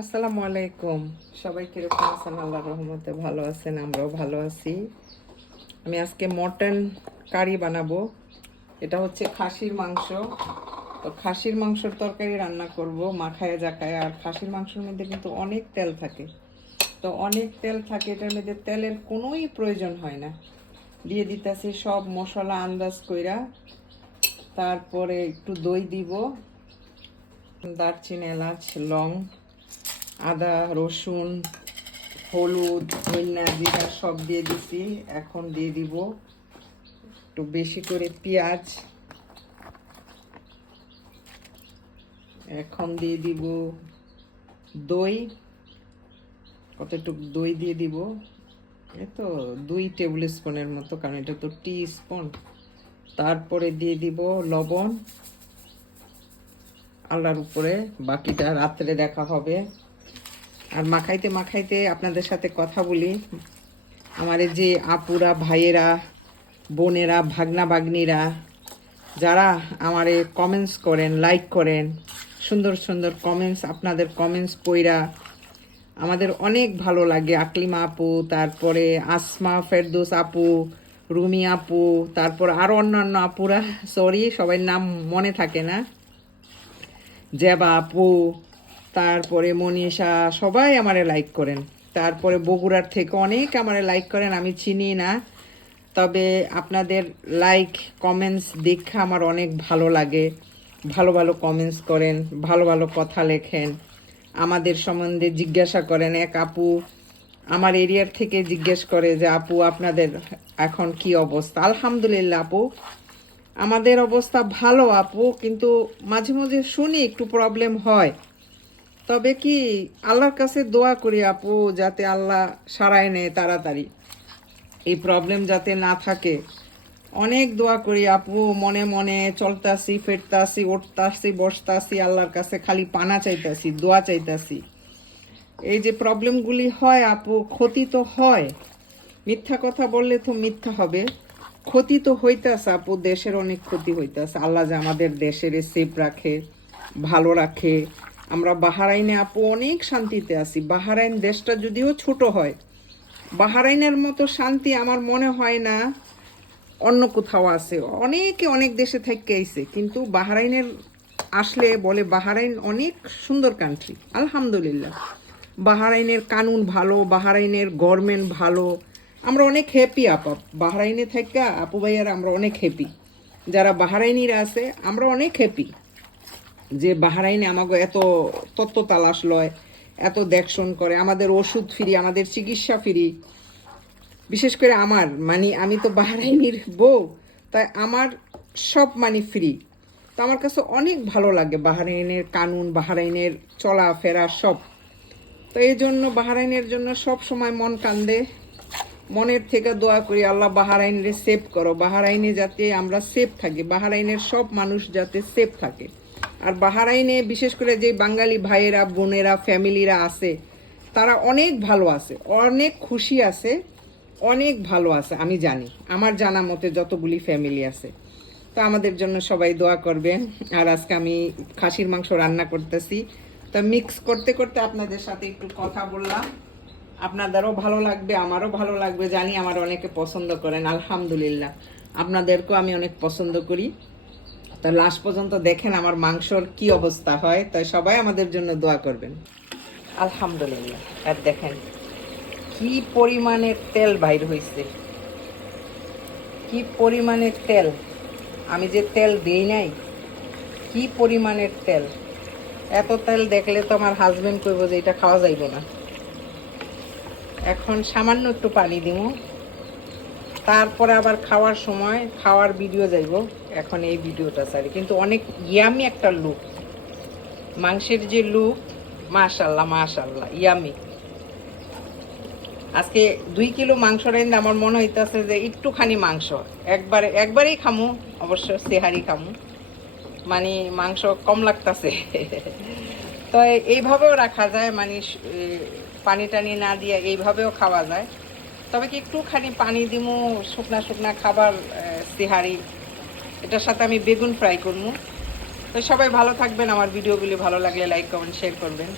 আসসালামু আলাইকুম। সবাই কিরকম আছেন? আল্লাহর রহমতে ভালো আছেন, আমরাও ভালো আছি। আমি আজকে মটন কারি বানাবো। এটা হচ্ছে খাসির মাংস। তো খাসির মাংসের তরকারি রান্না করব মাখায় জাকায়। আর খাসির মাংসের মধ্যে কিন্তু অনেক তেল থাকে। তো অনেক তেল থাকে, এটার মধ্যে তেলের কোনোই প্রয়োজন হয় না। দিয়ে দিতেছি সব মশলা আন্দাজ কইরা। তারপরে একটু দই দিব, দারচিনি, এলাচ, লং, আদা, রসুন, হলুদ, ধনিয়া, জিরা সব দিয়ে দিছি। এখন দিয়ে দিব একটু বেশি করে পেঁয়াজ। এখন দিয়ে দিব দই, কতটুকু দই দিয়ে দিব, এই তো 2 টেবিল স্পুনের মতো, কারণ এটা তো টি স্পুন। তারপরে দিয়ে দিব লবণ। আল্লাহর উপরে, বাকিটা রাত্রে দেখা হবে। আর মাখাইতে মাখাইতে আপনাদের সাথে কথা বলি। আমার এই যে আপুরা, ভাইয়েরা, বোনেরা, ভাগনা ভাগ্নিরা যারা আমারে কমেন্টস করেন, লাইক করেন, সুন্দর সুন্দর কমেন্টস, আপনাদের কমেন্টস পইরা আমাদের অনেক ভালো লাগে। আকলিমা আপু, তারপরে আসমা ফেরদৌস আপু, রুমি আপু, তারপর আরও অন্যান্য আপুরা, সরি সবাই নাম মনে থাকে না, জেবা আপু, তারপরে মনীষা, সবাই আমারে লাইক করেন। তারপরে বগুড়ার থেকে অনেক আমারে লাইক করেন, আমি চিনি না, তবে আপনাদের লাইক কমেন্টস দেখে আমার অনেক ভালো লাগে। ভালো ভালো কমেন্টস করেন, ভালো ভালো কথা লেখেন, আমাদের সম্বন্ধে জিজ্ঞাসা করেন। এক আপু আমার এরিয়ার থেকে জিজ্ঞেস করে যে আপু আপনাদের এখন কি অবস্থা। আলহামদুলিল্লাহ আপু, আমাদের অবস্থা ভালো আপু, কিন্তু মাঝে মাঝে শুনি একটু প্রবলেম হয়। তবে কি আল্লাহর কাছে দোয়া করি আপু, যাতে আল্লাহ সারায় নেয় তাড়াতাড়ি, এই প্রবলেম যাতে না থাকে। অনেক দোয়া করি আপু, মনে মনে চলতাছি, ফেরতাছি, উঠতাছি, বসতাছি, আল্লাহর কাছে খালি পানা চাইতাছি, দোয়া চাইতাছি। এই যে প্রবলেমগুলি হয় আপু, ক্ষতি তো হয়, মিথ্যা কথা বললে তো মিথ্যা হবে, ক্ষতি তো হইতাছে আপু, দেশের অনেক ক্ষতি হইতাছে। আল্লাহ যে আমাদের দেশের সেফ রাখে, ভালো রাখে। আমরা বাহারাইনে আপু অনেক শান্তিতে আছি। বাহারাইন দেশটা যদিও ছোট হয়, বাহারাইনের মতো শান্তি আমার মনে হয় না অন্য কোথাও আছে। অনেকে অনেক দেশে থেকে আইছে, কিন্তু বাহারাইনের আসলে বলে বাহারাইন অনেক সুন্দর কান্ট্রি। আলহামদুলিল্লাহ, বাহারাইনের কানুন ভালো, বাহারাইনের গভর্নমেন্ট ভালো। আমরা অনেক হ্যাপি আপা, বাহারাইনে থেকে আপু ভাইয়ারা আমরা অনেক হ্যাপি। যারা বাহারাইনিরা আছে আমরা অনেক হ্যাপি যে বাহারাইনে আমাকে এত তত্ত্ব তালাশ লয়, এত দেখশন করে, আমাদের ওষুধ ফ্রি, আমাদের চিকিৎসা ফ্রি। বিশেষ করে আমার মানে আমি তো বাহরাইনির বউ, তাই আমার সব মানে ফ্রি। তো আমার কাছে অনেক ভালো লাগে বাহরাইনের কানুন, বাহরাইনের চলাফেরা সব। তো এই জন্য বাহরাইনের জন্য সব সময় মন কান্দে, মনের থেকে দোয়া করি আল্লাহ বাহরাইনরে সেভ করো, বাহরাইনে যাতে আমরা সেফ থাকি, বাহরাইনের সব মানুষ যাতে সেফ থাকে। আর বাহরাইনে বিশেষ করে যে বাঙালি ভাইয়েরা, বোনেরা, ফ্যামিলিরা আছে, তারা অনেক ভালো আছে, অনেক খুশি আছে, অনেক ভালো আছে। আমি জানি, আমার জানা মতে যতগুলি ফ্যামিলি আছে। তো আমাদের জন্য সবাই দোয়া করবেন। আর আজকে আমি খাসির মাংস রান্না করতেছি, তা মিক্স করতে করতে আপনাদের সাথে একটু কথা বললাম। আপনাদেরও ভালো লাগবে, আমারও ভালো লাগবে, জানি আমার অনেকে পছন্দ করেন। আলহামদুলিল্লাহ, আপনাদেরকেও আমি অনেক পছন্দ করি। তো লাস্ট পর্যন্ত দেখেন আমার মাংসর কি অবস্থা হয়। তাই সবাই আমাদের জন্য দোয়া করবেন। আলহামদুলিল্লাহ, আর দেখেন কি পরিমাণের তেল বাইর হয়েছে, কি পরিমাণের তেল। আমি যে তেল দিই নাই, কি পরিমাণের তেল। এত তেল দেখলে তো আমার হাজবেন্ড কইব যে এটা খাওয়া যাইব না। এখন সামান্য একটু পানি দিব, তারপরে আবার খাওয়ার সময় খাওয়ার ভিডিও যাইব। এখন এই ভিডিওটা সারি, কিন্তু অনেক ইয়ামি একটা লুক, মাংসের যে লুক, মাশাল্লাহ মাশাল্লাহ, ইয়ামি। আজকে 2 কিলো মাংস রাইন্দে আমার মনে হইতেছে যে একটুখানি মাংস একবারেই খামু, অবশ্য সেহারি খামু, মানে মাংস কম লাগতেছে। তো এইভাবেও রাখা যায়, মানে পানি টানি না দিয়ে এইভাবেও খাওয়া যায়। তবে কি একটুখানি পানি দিমু, শুকনা শুকনা খাবার সেহারি, এটার সাথে আমি বেগুন ফ্রাই করবো। তো সবাই ভালো থাকবেন, আমার ভিডিওগুলি ভালো লাগলে লাইক কমেন্ট শেয়ার করবেন।